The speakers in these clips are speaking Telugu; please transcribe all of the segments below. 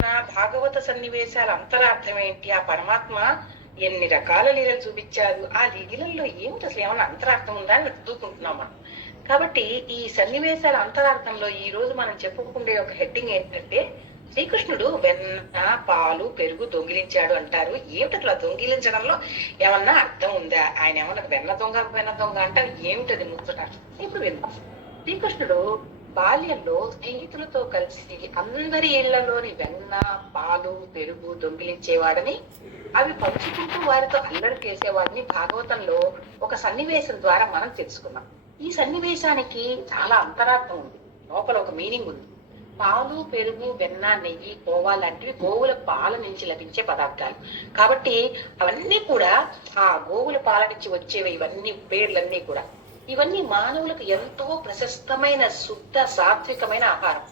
తరపున భాగవత సన్నివేశాల అంతరార్థం ఏంటి, ఆ పరమాత్మ ఎన్ని రకాల లీలలు చూపించారు, ఆ లీలల్లో ఏమిటి అసలు ఏమన్నా అంతరార్థం ఉందా అని వెతుక్కుంటున్నాం మనం. కాబట్టి ఈ సన్నివేశాల అంతరార్థంలో ఈ రోజు మనం చెప్పుకుండే ఒక హెడ్డింగ్ ఏంటంటే, శ్రీకృష్ణుడు వెన్న పాలు పెరుగు దొంగిలించాడు అంటారు. ఏమిటి అట్లా దొంగిలించడంలో ఏమన్నా అర్థం ఉందా, ఆయన ఏమన్నా వెన్న దొంగ అంటారు, ఏమిటది ముచ్చట. ఇప్పుడు విందాం. శ్రీకృష్ణుడు బాల్యంలో స్నేహితులతో కలిసి అందరి ఇళ్లలోని వెన్న పాలు పెరుగు దొంగిలించేవాడని, అవి పంచుకుంటూ వారితో అల్లరి చేసేవాడిని భాగవతంలో ఒక సన్నివేశం ద్వారా మనం తెలుసుకున్నాం. ఈ సన్నివేశానికి చాలా అంతరార్థం ఉంది, లోపల ఒక మీనింగ్ ఉంది. పాలు పెరుగు వెన్న నెయ్యి కోవా లాంటివి గోవుల పాల నుంచి లభించే పదార్థాలు కాబట్టి అవన్నీ కూడా ఆ గోవుల పాల నుంచి వచ్చేవి. ఇవన్నీ పేర్లన్నీ కూడా ఇవన్నీ మానవులకు ఎంతో ప్రశస్తమైన శుద్ధ సాత్వికమైన ఆహారం.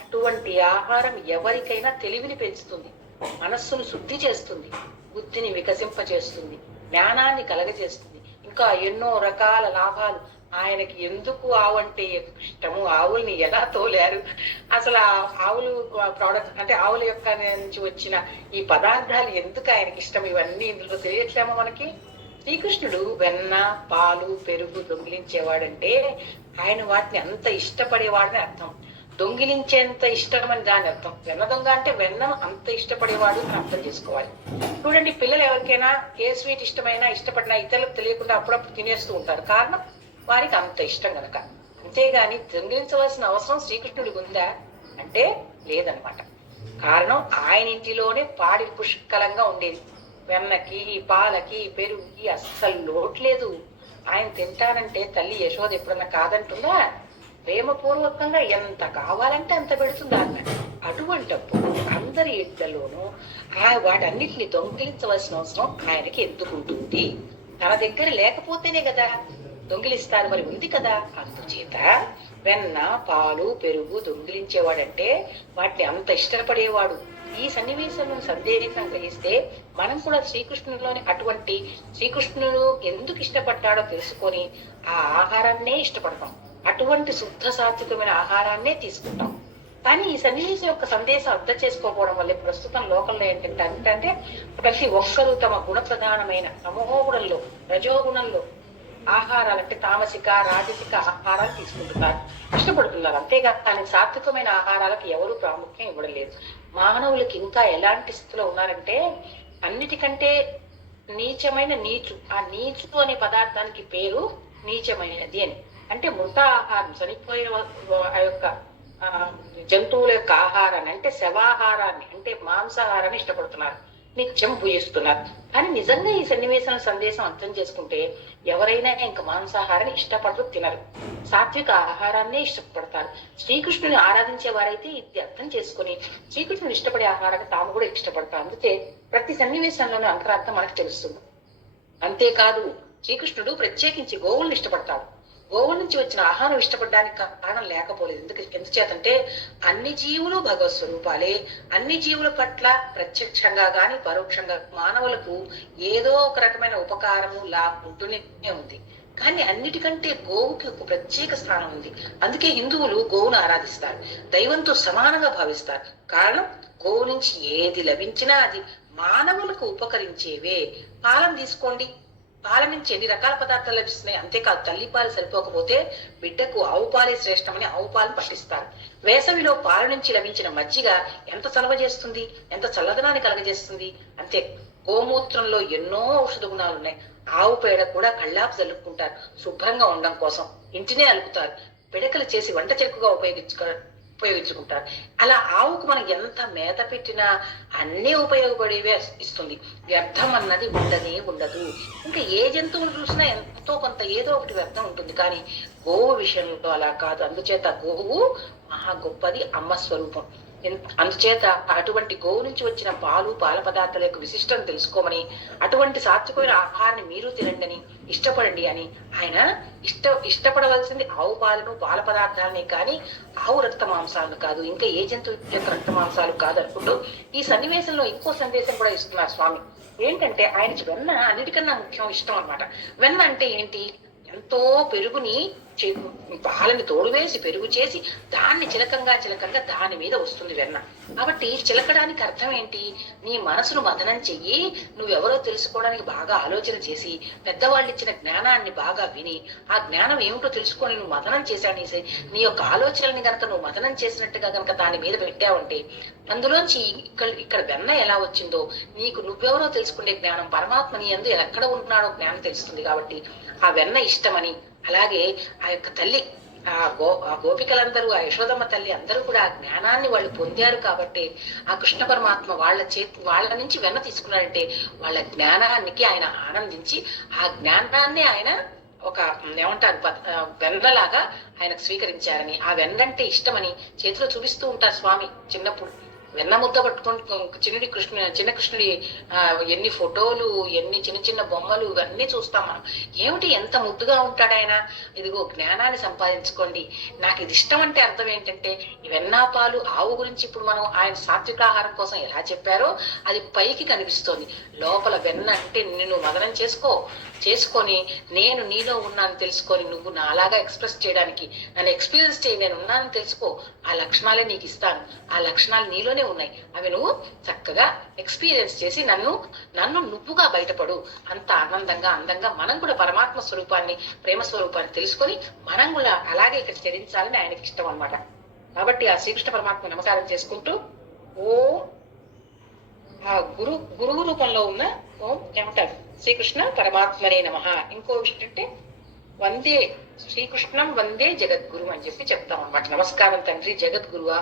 అటువంటి ఆహారం ఎవరికైనా తెలివిని పెంచుతుంది, మనస్సును శుద్ధి చేస్తుంది, బుద్ధిని వికసింపచేస్తుంది, జ్ఞానాన్ని కలగజేస్తుంది, ఇంకా ఎన్నో రకాల లాభాలు. ఆయనకి ఎందుకు ఆవు అంటే ఇష్టము, ఆవుల్ని ఎలా తోలారు, అసలు ఆ ఆవులు ప్రోడక్ట్ అంటే ఆవుల యొక్క నుంచి వచ్చిన ఈ పదార్థాలు ఎందుకు ఆయనకి ఇష్టం, ఇవన్నీ ఇందులో తెలియట్లేమో మనకి. శ్రీకృష్ణుడు వెన్న పాలు పెరుగు దొంగిలించేవాడంటే ఆయన వాటిని అంత ఇష్టపడేవాడని అర్థం. దొంగిలించేంత ఇష్టమని దాని అర్థం. వెన్న దొంగ అంటే వెన్నను అంత ఇష్టపడేవాడు అని అర్థం చేసుకోవాలి. చూడండి, పిల్లలు ఎవరికైనా ఏ స్వీట్ ఇష్టమైనా ఇష్టపడినా ఇతరులకు తెలియకుండా అప్పుడప్పుడు తినేస్తూ ఉంటారు. కారణం వారికి అంత ఇష్టం గనక. అంతేగాని దొంగిలించవలసిన అవసరం శ్రీకృష్ణుడికి ఉందా అంటే లేదనమాట. కారణం ఆయన ఇంటిలోనే పాడి పుష్కలంగా ఉండేది. వెన్నకి పాలకి పెరుగుకి అస్సలు లోట్లేదు. ఆయన తింటానంటే తల్లి యశోద ఎప్పుడన్నా కాదంటుందా? ప్రేమపూర్వకంగా ఎంత కావాలంటే అంత పెడుతుందా అన్న. అటువంటప్పుడు అందరి ఇళ్లలోనూ వాటన్నిటిని దొంగిలించవలసిన అవసరం ఆయనకి ఎందుకుంటుంది? తన దగ్గర లేకపోతేనే కదా దొంగిలిస్తారు, మరి ఉంది కదా. అందుచేత వెన్న పాలు పెరుగు దొంగిలించేవాడంటే వాటిని అంత ఇష్టపడేవాడు. ఈ సన్నివేశంలో సందేహం గ్రహిస్తే మనం కూడా శ్రీకృష్ణుడిలోని అటువంటి శ్రీకృష్ణుడు ఎందుకు ఇష్టపడ్డాడో తెలుసుకొని ఆ ఆహారాన్నే ఇష్టపడతాం. అటువంటి శుద్ధ సాత్వికమైన ఆహారాన్నే తీసుకుంటాం. కానీ ఈ సన్నివేశం యొక్క సందేశం అర్థం చేసుకోకపోవడం వల్ల ప్రస్తుతం లోకంలో ఏంటంటే ప్రతి ఒక్కరూ తమ గుణ ప్రధానమైన తమోగుణంలో రజోగుణంలో ఆహారాలు అంటే తామసిక రాజసిక ఆహారాలు తీసుకుంటున్నారు, ఇష్టపడుతున్నారు. అంతేగాని సాత్వికమైన ఆహారాలకు ఎవరు ప్రాముఖ్యం ఇవ్వడం లేదు. మానవులకి ఇంకా ఎలాంటి స్థితిలో ఉన్నారంటే అన్నిటికంటే నీచమైన నీచు. ఆ నీచు అనే పదార్థానికి పేరు నీచమైనది అని. అంటే మృత ఆహారం, చనిపోయిన ఆ యొక్క జంతువుల యొక్క ఆహారాన్ని అంటే శవాహారాన్ని అంటే మాంసాహారాన్ని ఇష్టపడుతున్నారు, నిత్యం భుజిస్తున్నారు. కానీ నిజంగా ఈ సన్నివేశం సందేశం అర్థం చేసుకుంటే ఎవరైనా ఇంకా మాంసాహారాన్ని ఇష్టపడరు, తినరు, సాత్విక ఆహారాన్నే ఇష్టపడతారు. శ్రీకృష్ణుని ఆరాధించే వారైతే ఇది అర్థం చేసుకుని శ్రీకృష్ణుని ఇష్టపడే ఆహారాన్ని తాము కూడా ఇష్టపడతారు. అందుకే ప్రతి సన్నివేశంలోనూ అంతరార్థం మనకు తెలుస్తుంది. అంతేకాదు శ్రీకృష్ణుడు ప్రత్యేకించి గోవుల్ని ఇష్టపడతాడు. గోవుల నుంచి వచ్చిన ఆహారం ఇష్టపడడానికి కారణం లేకపోలేదు. ఎందుచేతంటే అన్ని జీవులు భగవత్ స్వరూపాలే. అన్ని జీవుల పట్ల ప్రత్యక్షంగా గాని పరోక్షంగా మానవులకు ఏదో ఒక రకమైన ఉపకారము లాభం ఉంటూనే ఉంది. కానీ అన్నిటికంటే గోవుకి ఒక ప్రత్యేక స్థానం ఉంది. అందుకే హిందువులు గోవును ఆరాధిస్తారు, దైవంతో సమానంగా భావిస్తారు. కారణం గోవు నుంచి ఏది లభించినా అది మానవులకు ఉపకరించేవే. పాలన తీసుకోండి, పాల నుంచి ఎన్ని రకాల పదార్థాలు లభిస్తున్నాయి. అంతేకాదు తల్లి పాలు సరిపోకపోతే బిడ్డకు ఆవు పాలే శ్రేష్టమని ఆవు పాలను పట్టిస్తారు. వేసవిలో పాల నుంచి లభించిన మజ్జిగ ఎంత చలవ చేస్తుంది, ఎంత చల్లదనాన్ని కలగజేస్తుంది. అంతే గోమూత్రంలో ఎన్నో ఔషధ గుణాలు ఉన్నాయి. ఆవు పేడ కూడా కళ్ళాపు జల్లుకుంటారు శుభ్రంగా ఉండడం కోసం. ఇంటినే అలుపుతారు, పిడకలు చేసి వంట చెరుకుగా ఉపయోగించుకుంటారు. అలా ఆవుకు మనం ఎంత మేత పెట్టినా అన్నీ ఉపయోగపడేవే ఇస్తుంది. వ్యర్థం అన్నది ఉండనే ఉండదు. ఇంకా ఏ జంతువులు చూసినా ఎంతో కొంత ఏదో ఒకటి వ్యర్థం ఉంటుంది. కానీ గోవు విషయంలో అలా కాదు. అందుచేత గోవు మహా గొప్పది, అమ్మ స్వరూపం. అందుచేత అటువంటి గోవు నుంచి వచ్చిన పాలు పాల పదార్థాల యొక్క విశిష్టం తెలుసుకోమని, అటువంటి సాత్వికమైన ఆహారాన్ని మీరు తినండి, ఇష్టపడండి అని ఆయన ఇష్టపడవలసింది ఆవు పాలను పాల పదార్థాలని కానీ ఆవు రక్త మాంసాలను కాదు, ఇంకా ఏ జంతువు యొక్క రక్త మాంసాలు కాదు అనుకుంటూ ఈ సన్నివేశంలో ఇంకో సందేశం కూడా ఇస్తున్నారు స్వామి. ఏంటంటే ఆయనకి వెన్న అన్నిటికన్నా ముఖ్యం, ఇష్టం అన్నమాట. వెన్న అంటే ఏంటి? ఎంతో పెరుగుని పాలని తోడు వేసి పెరుగు చేసి దాన్ని చిలకంగా చిలకంగా దాని మీద వస్తుంది వెన్న. కాబట్టి చిలకడానికి అర్థం ఏంటి? నీ మనసును మదనం చెయ్యి, నువ్వెవరో తెలుసుకోవడానికి బాగా ఆలోచన చేసి పెద్దవాళ్ళు ఇచ్చిన జ్ఞానాన్ని బాగా విని ఆ జ్ఞానం ఏమిటో తెలుసుకొని నువ్వు మదనం చేశావు. నీ యొక్క ఆలోచనని గనక నువ్వు మదనం చేసినట్టుగా గనక దాని మీద పెట్టావంటే అందులోంచి ఇక్కడ వెన్న ఎలా వచ్చిందో నీకు నువ్వెవరో తెలుసుకునే జ్ఞానం, పరమాత్మ నీ యందు ఎక్కడ ఉన్నాడో జ్ఞానం తెలుస్తుంది. కాబట్టి ఆ వెన్న ఇష్టమని, అలాగే ఆ యొక్క తల్లి ఆ గోపికలందరూ, ఆ యశోదమ్మ తల్లి అందరూ కూడా ఆ జ్ఞానాన్ని వాళ్ళు పొందారు. కాబట్టి ఆ కృష్ణ పరమాత్మ వాళ్ళ నుంచి వెన్న తీసుకున్నాడంటే వాళ్ళ జ్ఞానానికి ఆయన ఆనందించి ఆ జ్ఞానాన్ని ఆయన ఒక ఏమంటారు వెన్నలాగా ఆయనకు స్వీకరించారని, ఆ వెన్నంటే ఇష్టమని చేతిలో చూపిస్తూ ఉంటారు స్వామి. చిన్నప్పుడు వెన్న ముద్ద పట్టుకొని చిన్న కృష్ణుడి ఎన్ని ఫోటోలు, ఎన్ని చిన్న చిన్న బొమ్మలు ఇవన్నీ చూస్తాం మనం. ఏమిటి ఎంత ముద్దుగా ఉంటాడు ఆయన. ఇదిగో జ్ఞానాన్ని సంపాదించుకోండి. నాకు ఇది ఇష్టం అంటే అర్థం ఏంటంటే ఈ వెన్నాపాలు ఆవు గురించి ఇప్పుడు మనం ఆయన సాత్వికాహారం కోసం ఎలా చెప్పారో అది పైకి కనిపిస్తోంది. లోపల వెన్న అంటే నిన్ను మదనం చేసుకొని నేను నీలో ఉన్నాను తెలుసుకొని నువ్వు నా అలాగా ఎక్స్ప్రెస్ చేయడానికి నన్ను ఎక్స్పీరియన్స్ చేయి, నేను ఉన్నాను తెలుసుకో, ఆ లక్షణాలే నీకు ఇస్తాను. ఆ లక్షణాలు నీలోనే ఉన్నాయి, అవి నువ్వు చక్కగా ఎక్స్పీరియన్స్ చేసి నన్ను నువ్వుగా బయటపడు. అంత ఆనందంగా అందంగా మనం కూడా పరమాత్మ స్వరూపాన్ని, ప్రేమ స్వరూపాన్ని తెలుసుకొని మనం కూడా అలాగే ఇక్కడ చరించాలని ఆయనకి ఇష్టం అన్నమాట. కాబట్టి ఆ శ్రీకృష్ణ పరమాత్మ నమస్కారం చేసుకుంటూ ఓం ఆ గురువు రూపంలో ఉన్న ఓం ఏమంటారు శ్రీకృష్ణ పరమాత్మనే నమః. ఇంకో విషయం అంటే వందే శ్రీకృష్ణం వందే జగద్గురు అని చెప్పి చెప్తాం అన్నమాట. నమస్కారం తండ్రి జగద్గురువా